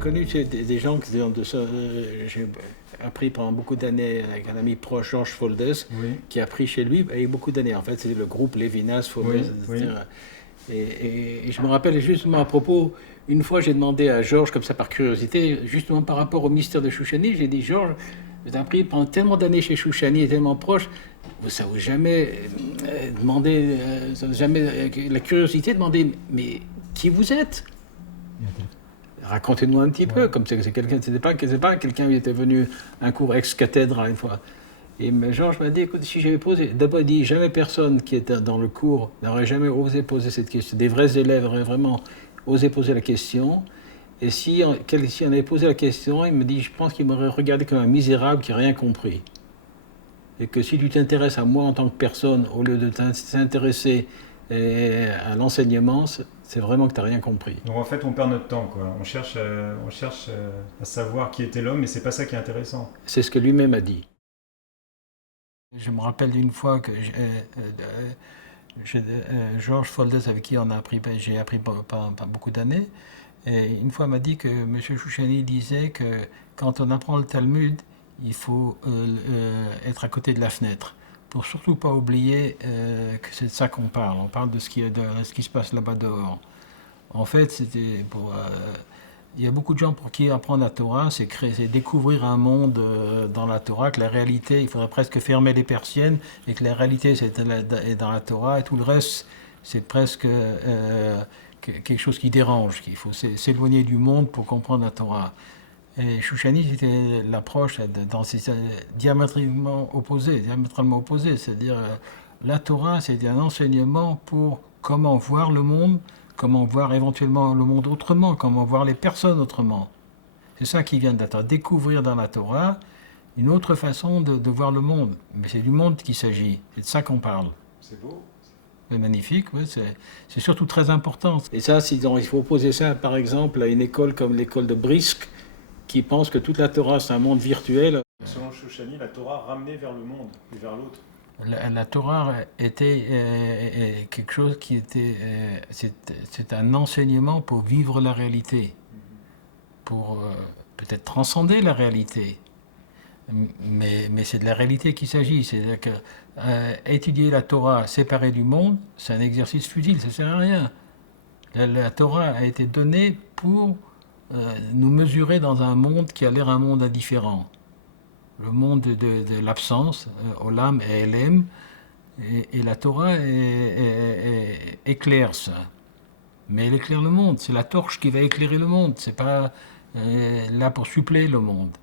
connu des gens qui étaient de ça. J'ai appris pendant beaucoup d'années avec un ami proche, Georges Folders, Oui, qui a appris chez lui il y a beaucoup d'années. En fait, c'était le groupe Lévinas, Folders, oui, etc. Et je me rappelle justement à propos, une fois j'ai demandé à Georges, comme ça par curiosité, justement par rapport au mystère de Chouchani, j'ai dit Georges, vous avez appris pendant tellement d'années chez Chouchani et tellement proche, ça vous jamais demandé, ça vous jamais la curiosité de demander, mais qui vous êtes? Racontez-nous un petit peu, comme c'est quelqu'un, c'était pas quelqu'un qui était venu un cours ex-cathèdra une fois. Et Georges m'a dit, écoute, si j'avais posé, d'abord il dit, jamais personne qui était dans le cours n'aurait jamais osé poser cette question. Des vrais élèves auraient vraiment osé poser la question. Et si on avait posé la question, il me dit, je pense qu'il m'aurait regardé comme un misérable qui n'a rien compris. Et que si tu t'intéresses à moi en tant que personne, au lieu de t'intéresser à l'enseignement, c'est vraiment que tu n'as rien compris. donc en fait on perd notre temps, quoi. On cherche à savoir qui était l'homme, mais c'est pas ça qui est intéressant. C'est ce que lui-même a dit. Je me rappelle d'une fois que Georges Folders, avec qui j'ai appris pendant beaucoup d'années, et une fois m'a dit que M. Chouchani disait que quand on apprend le Talmud, il faut être à côté de la fenêtre, pour surtout pas oublier que c'est de ça qu'on parle. On parle de ce qui se passe là-bas dehors. En fait, c'était pour il y a beaucoup de gens pour qui apprendre la Torah, c'est découvrir un monde dans la Torah, que la réalité, il faudrait presque fermer les persiennes, et que la réalité est dans la Torah, et tout le reste, c'est presque quelque chose qui dérange, qu'il faut s'éloigner du monde pour comprendre la Torah. Et Chouchani, c'était l'approche diamétralement opposée, c'est-à-dire la Torah, c'était un enseignement pour comment voir le monde, comment voir éventuellement le monde autrement, comment voir les personnes autrement. C'est ça qui vient d'être découvrir dans la Torah une autre façon de voir le monde. Mais c'est du monde qu'il s'agit, c'est de ça qu'on parle. C'est beau. C'est magnifique, ouais, c'est surtout très important. Et ça, il faut opposer ça par exemple à une école comme l'école de Brisk, qui pense que toute la Torah c'est un monde virtuel. Selon Chouchani, la Torah ramenée vers le monde et vers l'autre. La Torah était quelque chose qui était... c'est un enseignement pour vivre la réalité, pour peut-être transcender la réalité. Mais c'est de la réalité qu'il s'agit. C'est-à-dire que étudier la Torah séparée du monde, c'est un exercice futile, ça ne sert à rien. La Torah a été donnée pour nous mesurer dans un monde qui a l'air un monde indifférent. Le monde de l'absence, Olam et Elem, et la Torah éclaire ça. Mais elle éclaire le monde, c'est la torche qui va éclairer le monde, c'est pas là pour suppléer le monde.